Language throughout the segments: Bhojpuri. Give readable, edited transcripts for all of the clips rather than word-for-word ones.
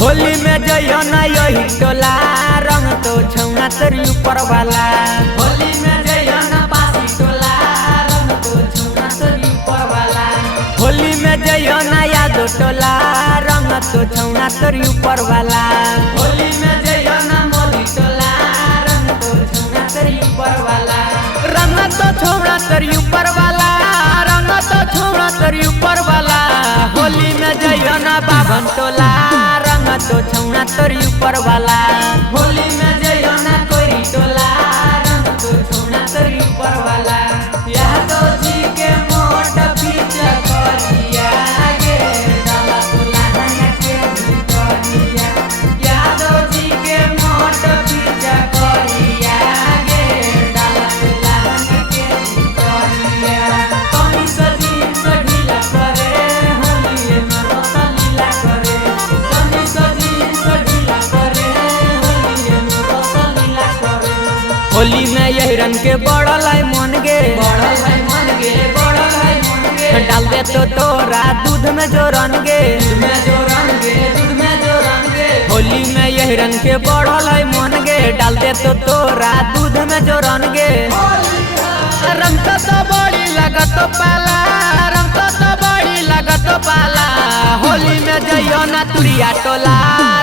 होली में जइयो ना यही टोला रंग तो छौना तोरी ऊपर वाला। होली में जइयो ना बासी टोला रंग तो छौना तोरी ऊपर वाला। होली में जइयो ना यादो टोला रंग तो छौना तोरी ऊपर वाला। होली में जइयो ना मोदी टोला रंग तो छौना तोरी ऊपर वाला। रंग तो छौना तोरी ऊपर वाला, रंग तो छौना तोरी ऊपर वाला। होली में जइयो ना बाभन टोला तो छौना तोरी ऊपर वाला। होली में जइयो ना कोई टोला रंग तो छौना तोरी ऊपर वाला। यादव जी के मोट पीछे करिया गे डाला टोला हना के भीतरिया। यादव जी के मोट पीछे करिया गे डाला टोला हना के भीतरिया। कमी सजी ढीला करे होली में मसलीला करे। होली में यही रंग के बढ़ल है मन गे, बढ़ल है मन गे, बढ़ल है मन गे। डाल दे तो तोरा दूध में जो रंग गे, दूध में जो रंग गे, दूध में जो रंग गे। होली में यही रंग के बढ़ल है मन गे, डाल दे तो तोरा दूध में जो रंग गे। रंग तो बड़ी लगत पाला, रंग तो बड़ी लगत पाला। होली में जइयो ना तुरिया टोला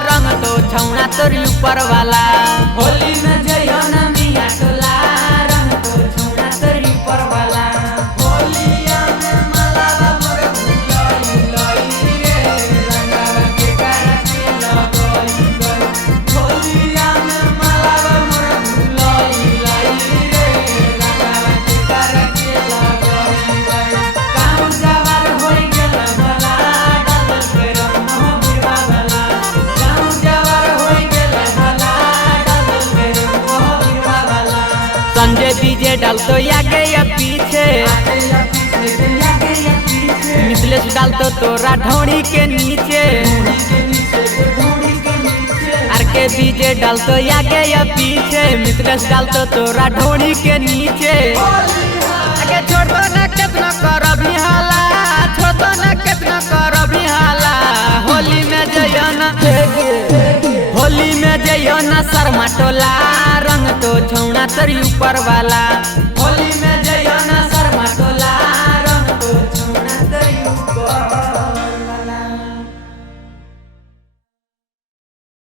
रंग तो छौना तोरी ऊपर वाला। होली में जइयो ना मिया टोला रंग तो छौना तोरी ऊपर वाला। होलिया में मलावा मोर भुलाई लाई रे रंगवा के करा के लगई गई। होलिया में मलावा मोर भुलाई लाई रे रंगवा के करा के लगई गई। काम जवार होई गेल भला डाल के रंग मोहबिरा वाला। काम जवार होई गेल भला डाल के रंग मोहबिरा वाला। संजय डीजे डाल तो आगे या पीछे, मिथिलेश डाल तो तोरा ढोड़ी के नीचे। आर के डीजे डाल तो आगे या पीछे, मिथिलेश डाल तो तोरा ढोड़ी के नीचे। आगे छोड़ दो ना कितना कर भी हाला, छोड़ दो ना कितना कर भी हाला। होली में जइयो ना, होली में जइयो ना शर्मा टोला रंग तो छौना तोरी ऊपर वाला। होली में